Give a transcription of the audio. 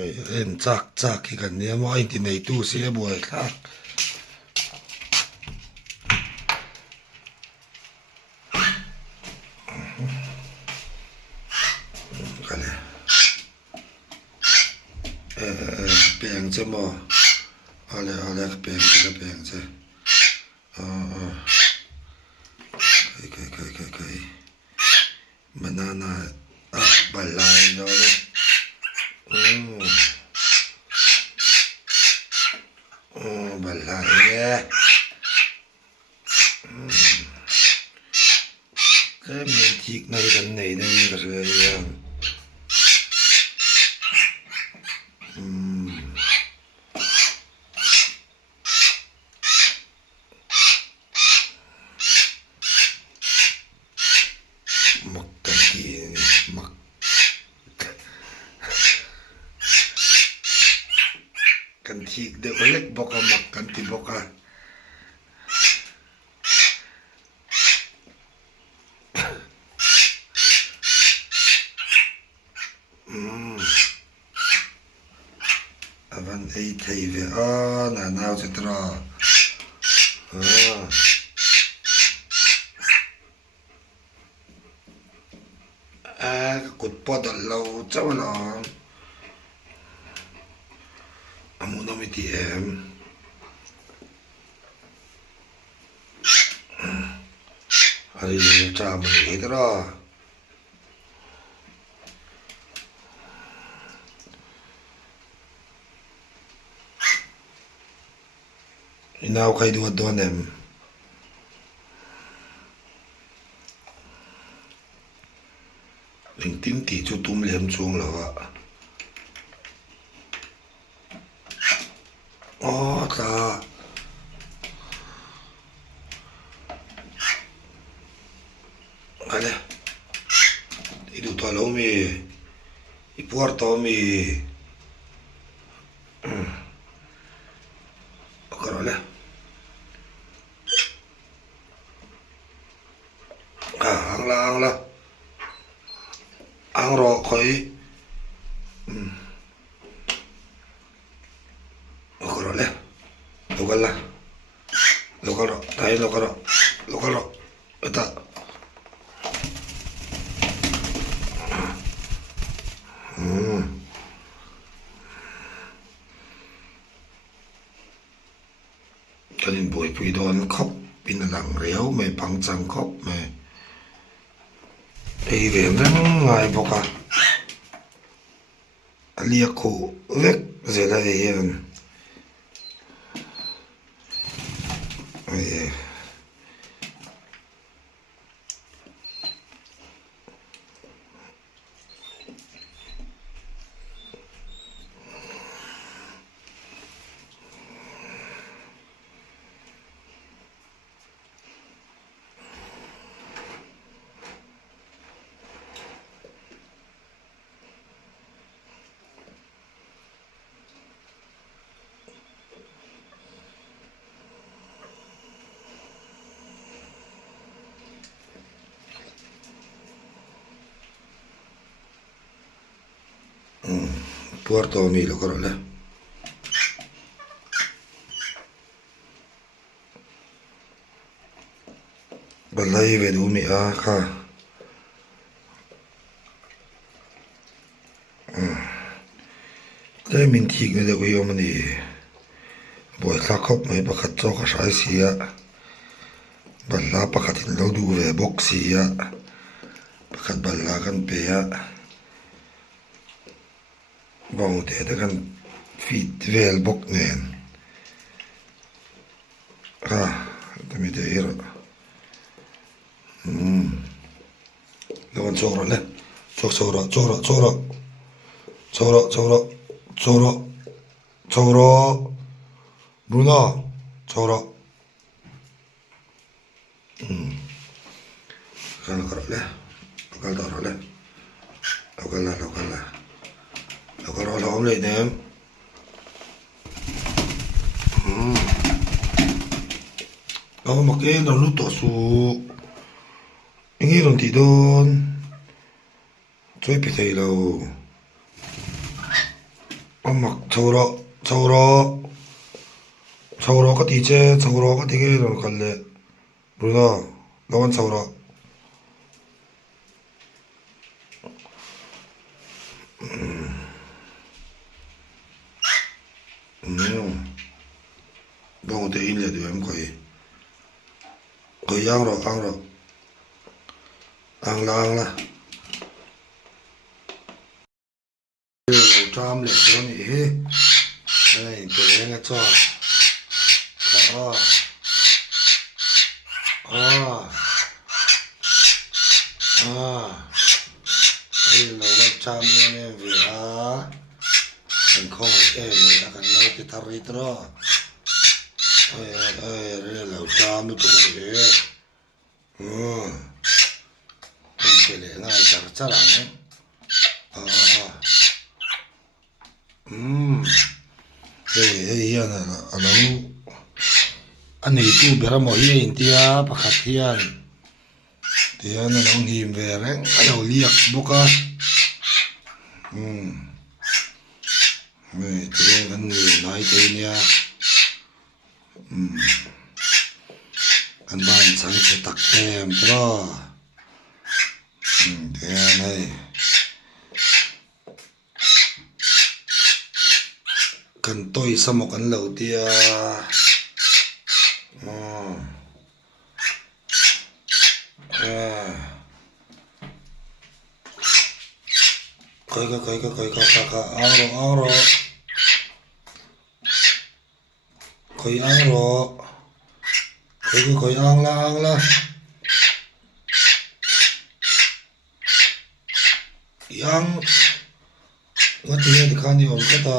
en chak ki kan nia mo in ti nei tu si e buai thak kale peng che mo ale peng che kai banana balai no le balai cái miếng thịt này gần này đây là rồi mặc cái gì mặc kan thịt được lấy bọc mặc kan thịt bọc avan ei thei ve na nào sẽ tra cột po đợt lâu cháu nó muốn nó mới thì em đi cha mình nghĩ đó nào khai đua đón em linh tính thì cho tụm liếm xuống là vậy ta ale itu talo mi ipuarto mi okarole ang ro khoi okarole lokalo tai lokalo eta cho nên buổi phi đón khóc pin lặng réo mày bằng chẳng khóc mày đi về rất ngại bọc liệt khổ vết giờ đây hiện Puerto mi lo corole balai về đủ mi kha cái mình thiệt người ta yêu mình đi buổi sáng khóc mấy bác khách cho cái sai xí balla bác khách lâu đủ về bốc xí bác khách balla kan pe bong te ta kan fit vel bok nen ta mi te ira lawan chora le chora Bruna chora kan kara le lokal dara le lokal lo om lại nè mà cái nó lúc tỏ su nghĩ rằng thì đôn chơi bị thầy lâu 엄마 저으러 가 이제 저으러 가 되게 너 갈래 루나 너만 저으러 너 어때 일래도 왜 거의 양으로 앙라 trăm lẻ đó nhỉ đây cái này nghe cho đây là con trăm em về mình không em mới đã cần nói cái thari đó đây là trăm nó tụi mình cái này ngay chắc là đây là nó anh ấy tu bера mọi người India pakhat hian tian nó him về reng alo liak boka mày tian anh người nói thế nha anh bạn sáng sẽ tắc em đó tian này cần tôi sao một anh lẩu tia ăn rồi coi ăn la yang nggak tinggal di kan di om kata